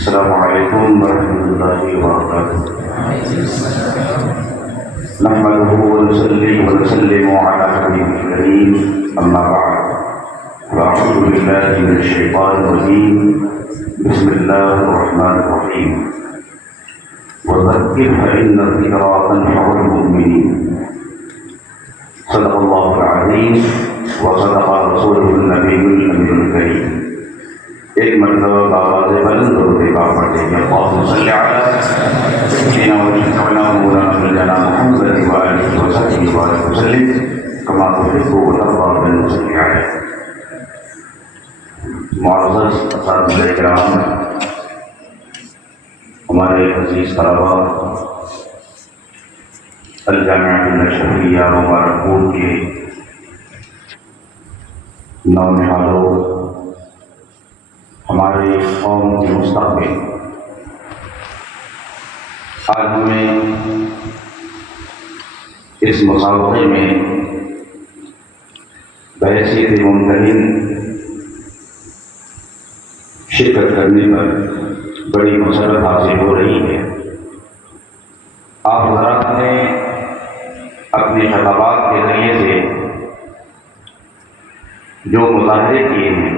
السلام علیکم ورحمۃ اللہ وبرکاتہ۔ نحمده ونصلي ونسلم على حبيبه الكريم اما بعد فاعوذ بالله من الشيطان الرجيم بسم الله الرحمن الرحيم وذكر فإن الذكرى تنفع المؤمنين صدق الله العظيم وصدق رسوله النبي الأمين الكريم۔ ایک مرتبہ آواز بلند اور دیکھا پڑھتے ہیں اللہم صلی علی سیدنا و مولانا مولانا محمد وآلہ وصحبہ وسلم کما تحب و ترضى بن صلی علیہ۔ معزز اساتذہ کرام، ہمارے عزیز طلباء الجامعۃ الاشرفیہ مبارک پور کے نونہالوں، ہمارے قوم کے مستقبل، آج ہمیں اس مسابقے میں بحیثیت ممتحن شرکت کرنے پر بڑی مسرت حاصل ہو رہی ہے۔ آپ حضرات نے اپنے خطابات کے ذریعے سے جو مظاہرے کیے ہیں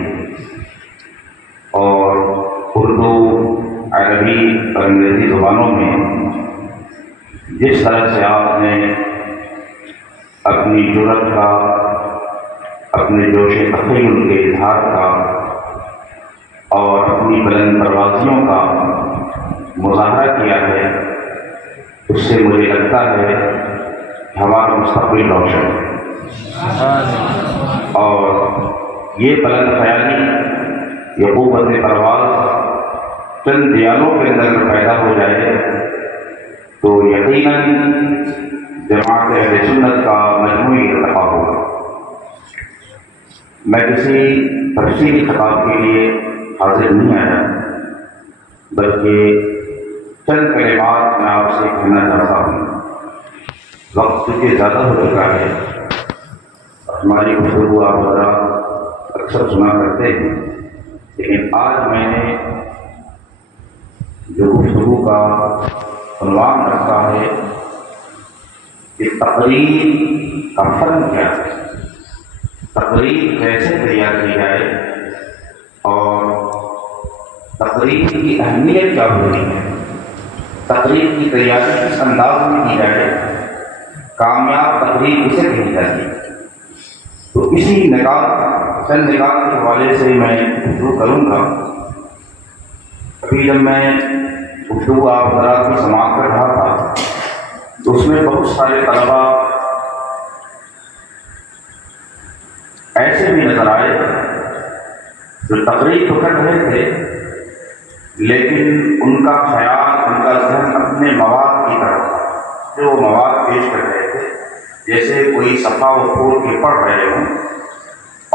اور اردو، عربی اور انگریزی زبانوں میں جس طرح سے آپ نے اپنی جرأت کا، اپنے جوش تخیل کے اظہار کا اور اپنی بلند پروازیوں کا مظاہرہ کیا ہے، اس سے مجھے لگتا ہے کہ ہمارا مستقبل روشن ہے اور یہ بلند خیالی، یہ قوت پرواز چند دیالوں کے اندر پیدا ہو جائے تو یقیناً جماعت اہل سنت کا مجموعی ارتقا ہوگا۔ میں کسی تفصیلی خطاب کے لیے حاضر نہیں آیا، بلکہ چند کلمات میں آپ سے کہنا چاہتا ہوں۔ وقت چونکہ زیادہ ہو چکا ہے، ہماری گفتگو آپ حضرات اکثر سنا کرتے ہیں، لیکن آج میں نے جو گفتگو کا عنوان رکھا ہے کہ تقریر کا فن کیا ہے، تقریر کیسے تیار کی جائے اور تقریر کی اہمیت کیا ہوتی ہے، تقریر کی تیاری کس انداز میں کی جائے، کامیاب تقریر کسے کہی جاتی ہے۔ تو اسی چند نکات کے حوالے سے میں گفتگو کروں گا۔ ابھی جب میں گفتگو آپ حضرات کی سماعت کر رہا تھا تو اس میں بہت سارے طلباء ایسے بھی نظر آئے جو تقریر تو کر رہے تھے لیکن ان کا خیال، ان کا ذہن اپنے مواد کی طرف، جو مواد پیش کر رہے تھے، جیسے کوئی صفحہ و کھول کے پڑھ رہے ہوں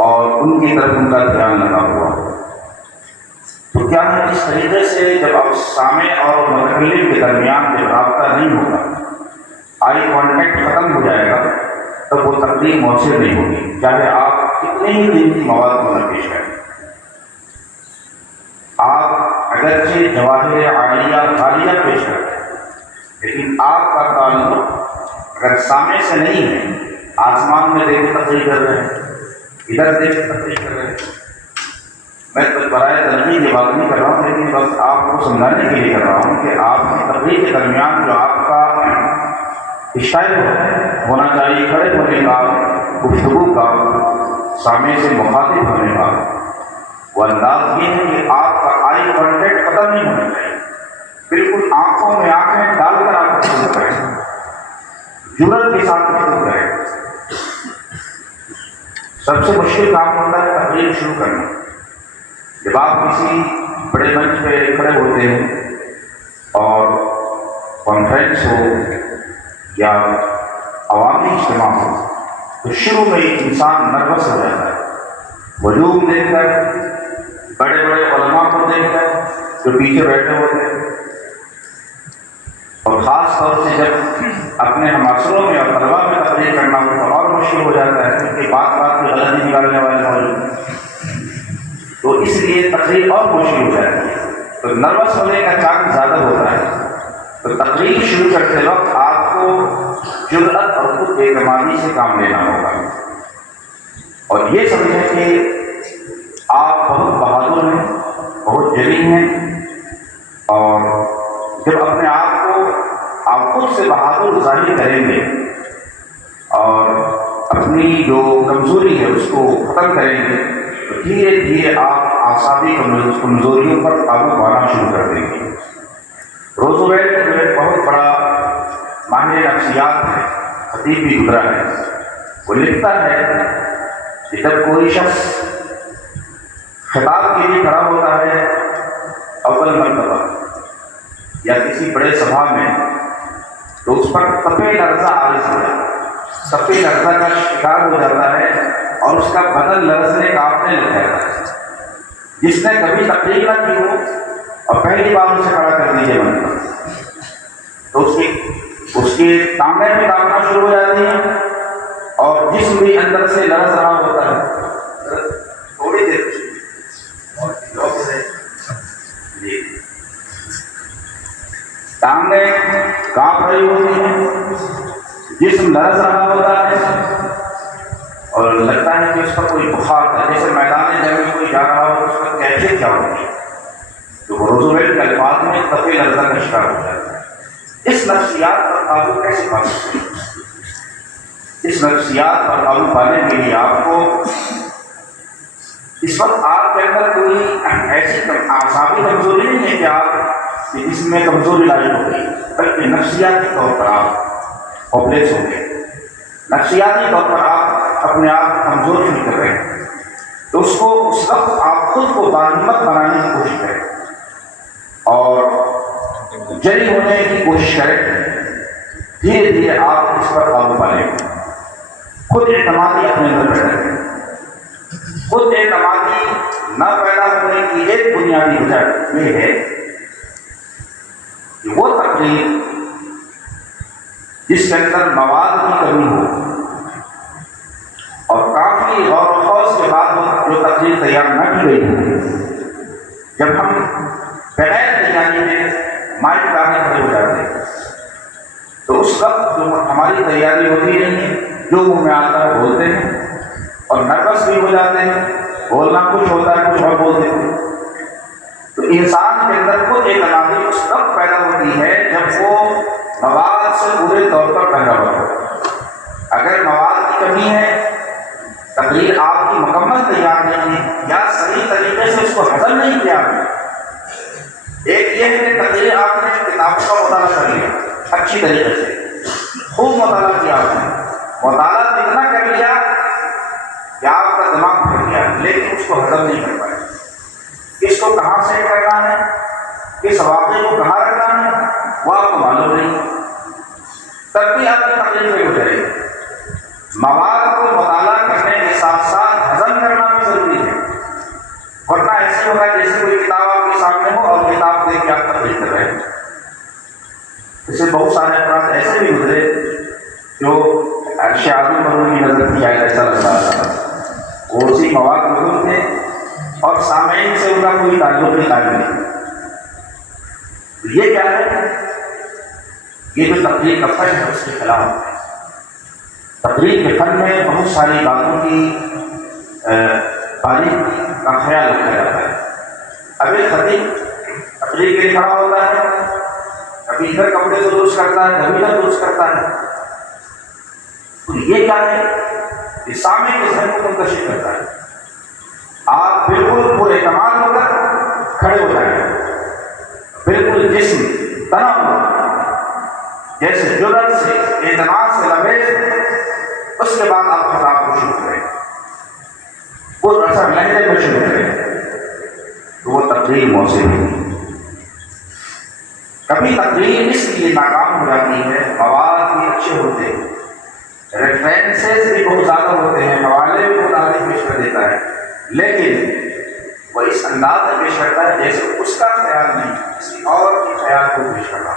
اور ان کی طرف ان کا دھیان لگا ہوا۔ تو کیا ہے، اس طریقے سے جب آپ سامع اور متکلم کے درمیان جب رابطہ نہیں ہوگا، آئی کانٹیکٹ ختم ہو جائے گا، تب وہ تقریر مؤثر نہیں ہوگی، چاہے آپ کتنے ہی قیمتی مواد کو نہ پیش کریں۔ آپ اگرچہ جواہر عالیہ غالیہ پیش کرتے ہیں، لیکن آپ کا تعلق اگر سامع سے نہیں ہے، آسمان میں دیکھ تقریر کر رہے ہیں، ادھر دیکھ تقریر کر رہے ہیں، میں تو برائے تنقید کی بات نہیں کر رہا ہوں، لیکن بس آپ کو سمجھانے کے لیے کر رہا ہوں کہ آپ کی تقریر کے درمیان جو آپ کا اسٹائل ہونا چاہیے، کھڑے ہونے کا، گفتگو کا، سامع سے مخاطب ہونے کا، وہ انداز یہ ہے کہ آپ کا آئی کانٹیکٹ ختم نہیں ہونا چاہیے، بالکل آنکھوں میں آنکھیں ڈال کر آپ گفتگو کریں، جرأت کے ساتھ گفتگو کریں۔ سب سے مشکل کام ہوتا ہے تقریر شروع کرنا۔ جب آپ کسی بڑے منچ پہ کھڑے ہوتے ہیں اور کانفرنس ہو یا عوامی اجتماع ہو تو شروع میں انسان نروس ہو جاتا ہے، ہجوم دیکھ کر، بڑے بڑے علماء کو دیکھ کر جو پیچھے بیٹھے ہوتے ہیں، اور خاص طور سے جب اپنے ہماشروں میں اور طلباء میں تقریر کرنا ہو تو اور مشکل ہو جاتا ہے، کیونکہ بات بات میں غلطی نکالنے والے موجود ہیں، تو اس لیے تقریر اور مشکل ہو جاتی ہے۔ تو نروس ہونے کا چانس زیادہ ہوتا ہے. تو تقریر شروع کرتے وقت آپ کو جرأت اور خود اعتمادی سے کام لینا ہوگا اور یہ سمجھیں کہ آپ بہت بہادر ہیں, بہت جری ہیں, اور جب اپنے آپ کو آپ خود سے بہادر ظاہر کریں گے اور اپنی جو کمزوری ہے اس کو ختم کریں گے تو دھیرے دھیرے آپ اعصابی کمزوریوں پر قابو پانا شروع کر دیں گے. روزویلٹ جو ایک بہت بڑا ماہر نفسیات ہے, خطیب بھی گزرا ہے, وہ لکھتا ہے کہ جب کوئی شخص خطاب کے لیے کھڑا ہوتا ہے اول مرتبہ یا کسی بڑے سبھا میں, تو اس پر تپے لرزہ عارض ہو جاتا ہے, تپے لرزہ کا شکار ہو جاتا ہے اور اس کا بدن لرزنے کانپنے لگ جاتا ہے. جس نے کبھی تقریر نہ کی ہو اور پہلی بار اسے کھڑا کر دیجیے من پر, تو اس کی ٹانگیں بھی کانپنا شروع ہو جاتی ہیں اور جسم بھی اندر سے لرز رہا ہوتا ہے. تھوڑی دیر جی ٹانگیں کانپ رہی ہوتی ہیں, جسم لرز رہا ہوتا ہے اور لگتا ہے کہ اس پر کوئی بخار ہے, جیسے میدان جنگ میں کوئی جا رہا ہو اس پر کیفیت کیا ہوتی ہے. تو روزویلٹ کے الفاظ میں تپے لرزہ کا شکار ہو جاتا ہے. اس نفسیات پر قابو کیسے پا سکتے ہیں؟ اس نفسیات پر قابو پانے کے لیے آپ کو اس وقت آپ کے اندر کوئی ایسی اعصابی کمزوری نہیں ہے کہ آپ جسم میں کمزوری لائی ہو گئی, بلکہ نفسیاتی طور پر آپ ہوپلیس ہو گئے, نفسیاتی طور پر آپ اپنے آپ کو کمزور فیل کر رہے ہیں. تو اس وقت آپ خود کو باہمت بنانے کی کوشش کریں اور جری ہونے کی کوشش کریں. دھیرے دھیرے آپ اس پر قابو پا لیں گے. خود اعتمادی اپنے اندر پیدا کریں. خود اعتمادی نہ پیدا ہونے کی ایک بنیادی وجہ یہ ہے کہ وہ تقریر جس کے اندر مواد کی کمی ہو اور کافی غور و خوض کے بعد جو تقریر تیار نہ کی گئی ہو, جب ہم بغیر تیاری میں مائک لانے کھڑے ہو جاتے ہیں تو اس وقت جو ہماری تیاری ہوتی نہیں ہے, جو منہ میں آتا ہے بولتے ہیں اور نروس بھی ہو جاتے ہیں, بولنا کچھ ہوتا ہے کچھ اور بولتے ہیں. تو انسان کے اندر خود اعتمادی اس وقت پیدا ہوتی ہے جب وہ مواد سے پورے طور پر بھرا ہوا ہو. اگر مواد کی کمی ہے, تقریر آپ کی مکمل تیار نہیں ہے یا صحیح طریقے سے اس کو ہضم نہیں کیا. ایک یہ ہے کہ تقریر آپ نے کتابوں کا مطالعہ کر لیا اچھی طریقے سے, خوب مطالعہ کیا آپ نے, مطالعہ اتنا کر لیا کہ آپ کا دماغ پھٹ گیا, لیکن اس کو ہضم نہیں کر پائے. اس کو کہاں سے کرنا ہے, کس واقعے کو کہاں رکھنا ہے, وہ آپ کو معلوم نہیں, تب بھی آپ کی تقریر میں گزرے. مواد کو مطالعہ کرنے کے ساتھ ساتھ ہضم کرنا بھی ضروری ہے, ورنہ ایسے ہوگا جیسے کوئی کتاب آپ کے سامنے ہو اور کتاب دیکھ کے آپ تقریر کر رہے ہیں. اس سے بہت سارے افراد ایسے بھی گزرے جو عرش اعظم پر ان کی نظر کی آئے, ایسا لگ رہا تھا وہ اسی مواد مضمون تھے اور سامعین سے ان کا کوئی تعلق نہیں قائم نہیں. یہ کیا ہے, یہ جو تقریر کا فن ہے اس کے خلاف ہے. تقریر کے فن میں بہت ساری باتوں کی باریکی کا خیال رکھا جاتا ہے. اب ایک خطیب تقریر کے لیے کھڑا ہوتا ہے, کبھی ادھر کپڑے کو درست کرتا ہے, کبھی ادھر درست کرتا ہے. تو یہ کیا ہے, یہ سامع کے ذہن کو منتشر کرتا ہے. آپ بالکل پورے اعتماد ہو کر کھڑے ہو جائیں, بالکل جسم تنا ہوا, جیسے جرأت سے اعتماد سے لبریز. اس کے بعد آپ خطاب کو شروع کریں, وہ اثر لہجے میں شروع کریں, تو وہ تقریر موثر ہوگی. کبھی تقریر اس لیے ناکام ہو جاتی ہے, مواد بھی اچھے ہوتے ہیں, ریفرنسز بھی بہت زیادہ ہوتے ہیں, حوالے بھی بہت آدمی پیش کر دیتا ہے, لیکن وہ اس انداز میں پیش کرتا ہے جیسے اس کا خیال نہیں, کسی اور کے خیال کو پیش کرنا.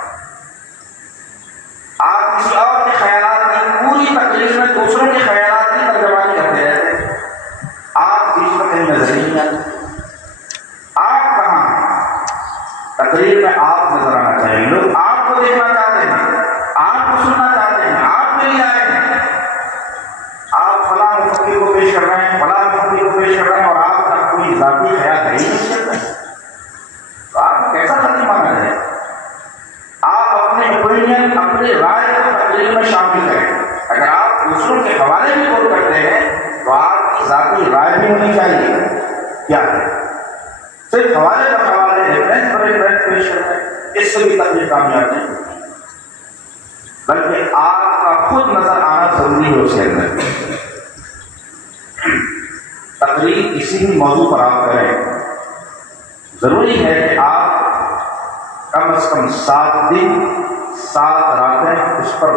آپ کسی اور کے خیالات کی پوری تقریر میں دوسروں کے خیالات کی ترجمانی کرتے رہتے ہیں, آپ بیچ میں کہیں نظر نہیں آتے. آپ کہاں تقریر میں آپ نظر آنا چاہیے، لوگ آپ کو دیکھنا چاہتے ہیں، آپ کو سننا چاہتے ہیں، آپ کے لیے آئے ہیں۔ آپ فلاں مفکر کو پیش کر رہے ہیں، فلاں مفکر کو پیش کر رہے ہیں، اور آپ کا کوئی ذاتی خیال ہے ہی نہیں کرتا ہے، تو آپ کیسا خطیب مانا جائے؟ آپ اپنے اوپینین، اپنی رائے کو تقریر میں شامل کریں۔ اگر آپ دوسروں کے حوالے بھی غور کرتے ہیں تو آپ کی ذاتی رائے بھی ہونی چاہیے۔ کیا ہے؟ صرف حوالے پر حوالے، ریفرنس پر ریفرنس پیش کرتے ہیں، اس سے بھی تقریر کامیاب نہیں ہوتی، بلکہ آپ کا خود نظر آنا ضروری ہے اس کے اندر۔ تقریر کسی بھی موضوع پر آپ کریں، ضروری ہے کہ آپ کم از کم 7 دن 7 راتیں اس پر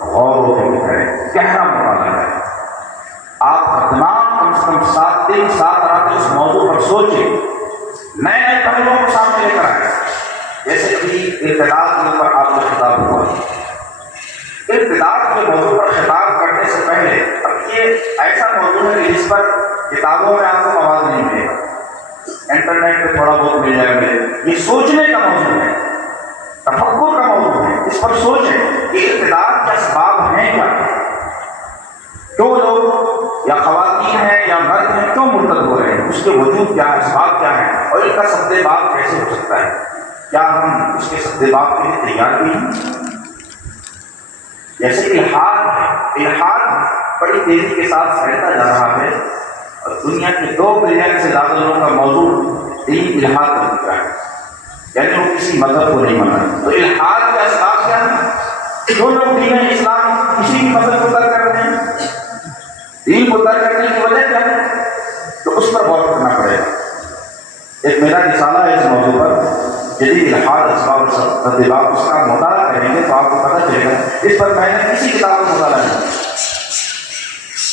غور و فکر کریں، گہرا مطالعہ کریں۔ آپ تمام کم سے کم 7 دن 7 راتیں اس موضوع پر سوچیں، نئے نئے پہلوؤں کو سامنے لے کر آئیں۔ جیسے کہ ارتداد کے اوپر آپ کا خطاب ہوا، ارتداد کے موضوع پر خطاب کرنے سے پہلے، اب یہ ایسا موضوع ہے کہ جس پر کتابوں میں آپ کو مواد نہیں ملے گا، انٹرنیٹ پہ تھوڑا بہت مل جائے گا۔ یہ سوچنے کا موضوع ہے، تفکر کا موضوع ہے، اس پر سوچیں کہ ارتداد کے اسباب ہیں کیا، کیوں لوگ یا خواتین ہیں یا مرد ہیں کیوں مرتد ہو رہے ہیں، اس کے وجود کیا ہے، اسباب کیا ہے، اور ان کا سد باب کیسے ہو سکتا ہے، کیا ہم اس کے سد باب کے لیے تیار بھی ہیں؟ جیسے الحاد بڑی تیزی کے ساتھ پھیلتا جا رہا ہے، اور دنیا کے 2 بلین سے زیادہ لوگوں کا موضوع دین الحاد بن چکا ہے، یعنی وہ کسی مذہب کو نہیں مانتے۔ تو الحاد کا اسباب کیا ہے؟ جو لوگ دین اسلام کسی بھی مذہب کو ترک کر رہے ہیں، دین کو ترک کرنے کی وجہ کیا ہے، تو اس پر غور کرنا پڑے گا۔ ایک میرا رسالہ ہے اس موضوع پر، جدید الحاد اسباب اور سد-باب، اس کا مطالعہ کریں گے تو آپ کو پتہ چلے گا۔ اس پر میں نے کسی کتاب کا مطالعہ نہیں کیا،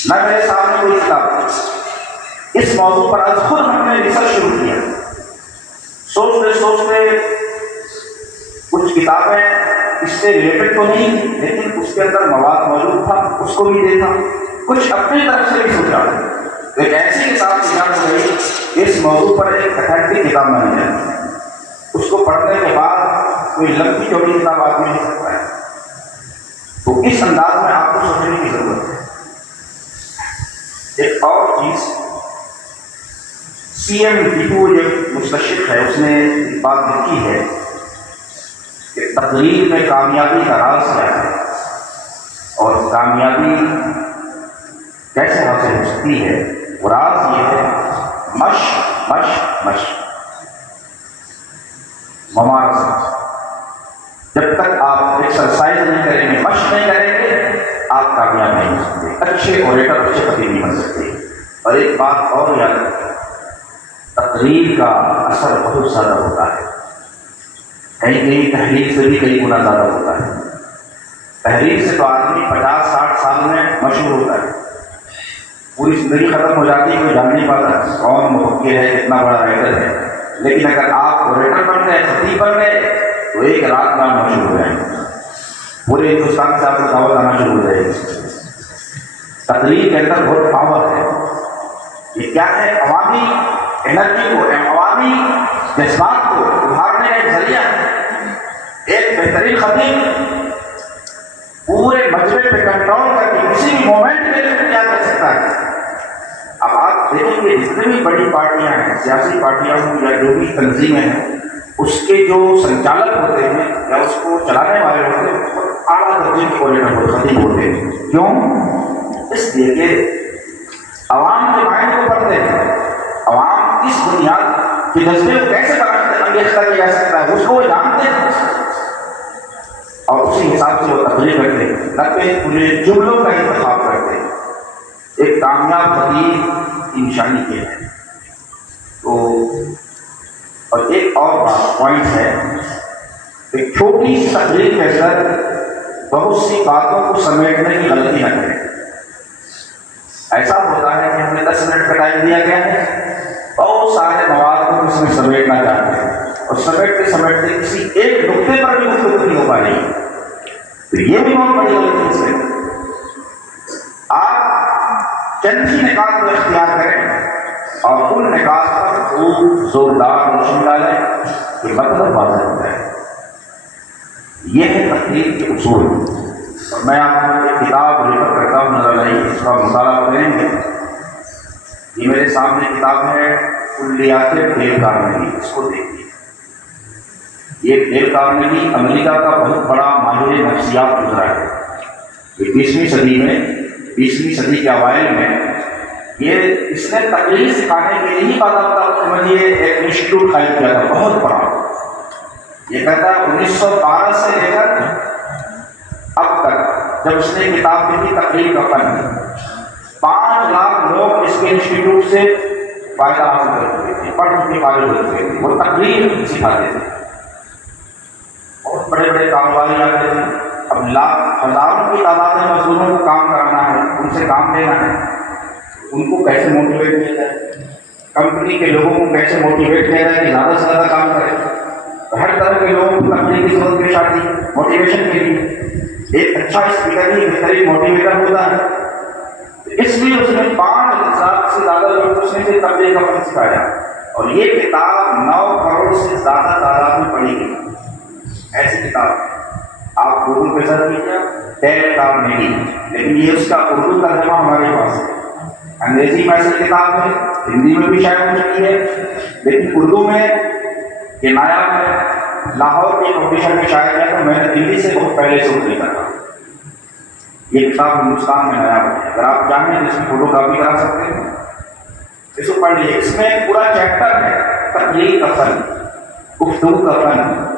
نہ میرے سامنے کوئی کتاب تھی۔ اس موضوع پر آج خود ہم نے ریسرچ شروع کیا، سوچتے کچھ کتابیں اس سے ریلیٹڈ تو نہیں، لیکن اس کے اندر مواد موجود تھا، اس کو بھی دیکھا، کچھ اپنی طرف سے بھی سوچا۔ ایک ایسی کتاب تیار ہو گئی، اس موضوع پر ایک اتھینٹک کتاب بن جائے، اس کو پڑھنے کے بعد کوئی لمبی چوڑی کتاب آدمی نہیں سکتا ہے۔ تو اس انداز میں آپ کو سوچنے کی ضرورت ہے۔ ایک اور چیز، CM ڈیٹو جو مستشرق ہے، اس نے ایک بات لکھی ہے کہ تقریر میں کامیابی کا راز کیا ہے اور کامیابی کیسے حاصل ہو سکتی ہے۔ وہ راز یہ ہے مشق مشق مشق، ممارست۔ جب تک آپ ایکسرسائز نہیں کریں گے، مشق نہیں کریں گے، آپ کامیاب نہیں ہو سکتے، اچھے اوریٹر، اچھے خطیب نہیں بن سکتے۔ اور ایک بات اور یاد رکھیں، تقریر کا اثر بہت زیادہ ہوتا ہے، کہیں تحریر سے بھی کئی گنا زیادہ ہوتا ہے۔ تحریر سے تو آدمی 50-60 سال میں مشہور ہوتا ہے، پوری زندگی ختم ہو جاتی ہے، کوئی جان نہیں پاتا کون مفکر ہے، کتنا بڑا رائٹر ہے۔ لیکن اگر آپ اوریٹر بن گئے، خطیب بن گئے، تو ایک رات میں مشہور ہو جائیں گے، پورے ہندوستان سے آپ کو دعوت آنا شروع ہو جائے گی۔ تقریر کے اندر بہت پاور ہے۔ یہ کیا ہے؟ عوامی انرجی کو، عوامی جذبات کو ابھارنے کا ایک ذریعہ ہے۔ ایک بہترین خطیب پورے مجمع پہ کنٹرول کر کے کسی بھی مومنٹ میں کیا کر سکتا ہے۔ اب آپ دیکھیں گے جتنی بھی بڑی پارٹیاں ہیں، سیاسی پارٹیاں ہوں یا جو بھی تنظیمیں ہیں، اس کے جو سنچالک ہوتے ہیں یا اس کو چلانے والے ہوتے ہیں، وہ اعلیٰ درجے کے اوریٹر خطیب ہوتے ہیں۔ کیوں؟ اس لیے کہ عوام کے مائنڈ کو پڑھتے ہیں، عوام اس بنیاد کے جذبے کو کیسے انگیختہ کیا جا سکتا ہے، اس کو وہ جانتے ہیں، اور اسی حساب سے وہ تقریر کرتے ہیں، نہ کہ پورے جملوں کا انتخاب کرتے ہیں۔ ایک کامیاب خطیب کی نشانی یہ ہے۔ تو اور ایک اور بات پوائنٹ ہے، ایک چھوٹی سی تقریر کے اندر بہت سی باتوں کو سمیٹنے کی غلطی نہ کریں۔ ایسا ہوتا ہے کہ ہمیں 10 منٹ کا ٹائم دیا گیا ہے، بہت سارے مواد کو اس میں سمیٹنا چاہتے ہیں، اور سمیٹتے کسی ایک نقطے پر بھی گفتگو نہیں ہو پا رہی، تو یہ بھی بہت بڑی غلطی ہے۔ آپ چند ہی نکات کو اختیار کریں اور ان نکات پر خوب زوردار روشنی ڈالیں، کہ مطلب واضح ہو جائے. یہ ہے تقریر کے اصول. اور میں آپ کو ایک کتاب ریفر کرتا ہوں، نظر آئی، اس کا مطالعہ کریں گے. یہ میرے سامنے کتاب ہے کلیات ڈیل کارنیگی. اس کو دیکھیے. یہ ڈیل کارنیگی امریکہ کا بہت بڑا ماہر نفسیات گزرا ہے. یہ 20ویں صدی کے اوائل میں اس نے تقریر سکھانے کے لیے ہی سمجھیے ایک انسٹیٹیوٹ قائم کیا تھا بہت بڑا. یہ کہتا ہے 1912 سے لے کر اب تک جب اس نے کتاب لکھی تقریر کا فن، 5 لاکھ لوگ اس کے انسٹیٹیوٹ سے فائدہ حاصل کر چکے تھے، پڑھ چکے فائدے ہو چکے تھے. وہ تقریر سکھاتے تھے. بہت بڑے بڑے کاروباری آتے تھے. اب ہزاروں کی تعداد میں مزدوروں کو کام کرانا ہے، ان سے کام لینا ہے. ان کو کیسے موٹیویٹ کیا جائے، کمپنی کے لوگوں کو کیسے موٹیویٹ کیا جائے کہ زیادہ سے زیادہ کام کرے. ہر طرح کے لوگوں کو کمپنی کی ضرورت پیش آتی ہے موٹیویشن کے لیے. ایک اچھا اسپیکر ہی بہترین موٹیویٹر ہوتا ہے. اس لیے اس نے 5 لاکھ سے زیادہ لوگ اس نے تقریر کا فن سکھایا. اور یہ کتاب 9 کروڑ سے زیادہ تعداد میں پڑھی گئی. ایسی کتاب آپ گوگل پہ سرچ کیجیے ڈیل کارنیگی، لیکن یہ اس کا اردو ترجمہ ہمارے پاس ہے. انگریزی میں ایسی کتاب ہے، ہندی میں بھی شائع ہو چکی ہے، لیکن اردو میں یہ نایاب ہے. لاہور کے پبلشر میں شائع کیا تھا. میں نے دلی سے بہت پہلے سے خریدا تھا. یہ کتاب ہندوستان میں نایاب ہے. اگر آپ چاہیں تو اس کی فوٹو کاپی کرا سکتے ہیں. اس کو پڑھ لیجیے. اس میں پورا چیپٹر ہے تقریر کا فن، گفتگو کا فن.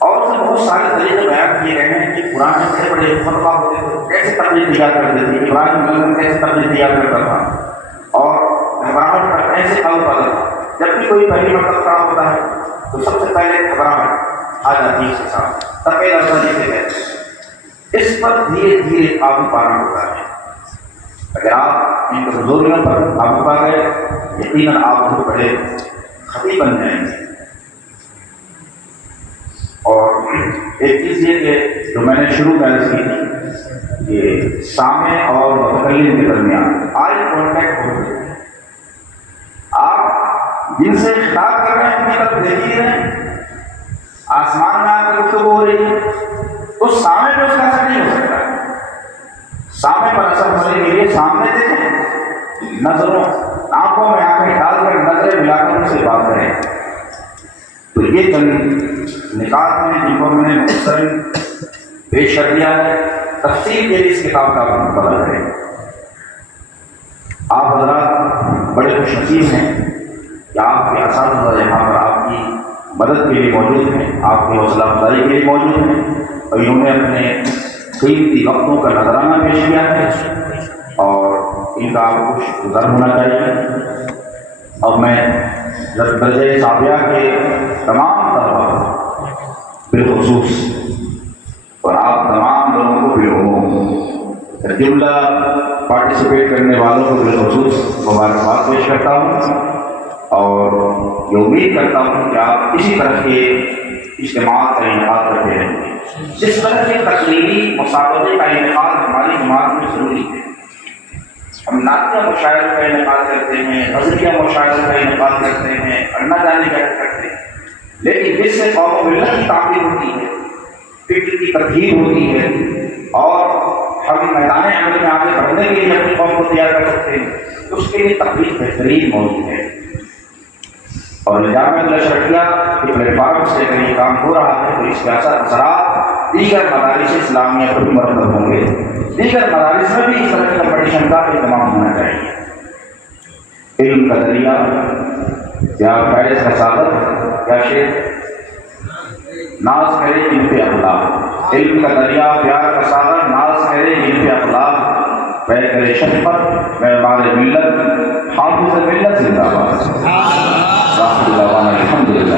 اور اس میں بہت سارے طریقے بیان کیے گئے ہیں کہ قرآن میں بڑے بڑے فتوا ہوتے تھے، کیسے تقریر تیار کر دیتے تھے. ابراہیم کیسے تقریر تیار کرتا تھا اور گھبراہٹ پر کیسے قابو پاتا تھا. جب بھی کوئی پہلی مرتبہ کھڑا ہوتا ہے تو سب سے پہلے گھبراہٹ آ جاتی ہے اس کے ساتھ. تپے لفظ جسے کہتے ہیں، اس پر دھیرے دھیرے قابو پانا ہوتا ہے. اگر آپ ان کمزوریوں پر قابو پا گئے یقیناً آپ بہت بڑے خطیب بن جائیں گے. اور ایک چیز یہ کہ جو میں نے شروع میں عرض کی تھی کہ سامع اور متکلم کے درمیان آئی کانٹیکٹ ہو رہی ہے. آپ جن سے خطاب کر رہے ہیں ان کی طرف دیکھ ہی رہے ہیں. آسمان میں آپ کی گفتگو ہو رہی ہے تو سامع پہ اس کا اثر نہیں ہو سکتا. سامع پر اثر ہونے کے لیے سامنے دیکھیں، نظروں آنکھوں میں آنکھیں ڈال کر نظریں ملا کر ان سے بات کریں. تو یہ چند نکات ہیں جن کو میں نے مختصر پیش کر دیا ہے. تفصیل کے لیے اس کتاب کا مطالعہ کریں. آپ حضرات بڑے خوش نصیب ہیں کہ آپ کے اساتذہ یہاں پر آپ کی مدد کے لیے موجود ہیں، آپ کی حوصلہ افزائی کے لیے موجود ہیں، اور انہوں نے اپنے قیمتی وقتوں کا نذرانہ پیش کیا ہے اور ان کا آپ کو شکر گزار ہونا چاہیے. اور میں درجۂ ثانویہ کے تمام طلباء بالخصوص اور آپ تمام لوگوں کو بالعموم جملہ پارٹیسپیٹ کرنے والوں کو بالخصوص مبارکباد پیش کرتا ہوں. اور یہ امید کرتا ہوں کہ آپ اسی طرح کے اجتماعات کا انعقاد کرتے رہیں گے. جس طرح کے تقریری مسابقے کا انعقاد ہماری جماعت میں ضروری ہے. ہم نعتیہ مشاعروں کا انعقاد کرتے ہیں، غزلیہ مشاعروں کا انعقاد کرتے ہیں، اور نہ جانے کیا کرتے ہیں، لیکن جس سے قوم و ملت کی تعمیر ہوتی ہے، فکر کی تطہیر ہوتی ہے، اور ہم میدان عمل میں آگے بڑھنے کے لیے اپنی قوم کو تیار کر سکتے ہیں، تو اس کے لیے تقریر بہترین موضوع ہے. اور جامعہ الاشرفیہ کے پلیٹ فارم سے اگر یہ کام ہو رہا ہے تو اس کے اثرات دیگر مدارس اسلامیہ پر بھی مرتب ہوں گے. دیگر مدارس میں بھی اس طرح کے کمپٹیشن کا اہتمام ہونا چاہیے. علم کا دریا یا فیض کا ساغر یا شیر ناز کرے ان پہ اخلاق. علم کا دریا پیار کا ساغر ناز کرے ان پہ اخلاق. بے کرے شفقت معمار ملت حافظ ملت زندہ باد. الحمد للہ.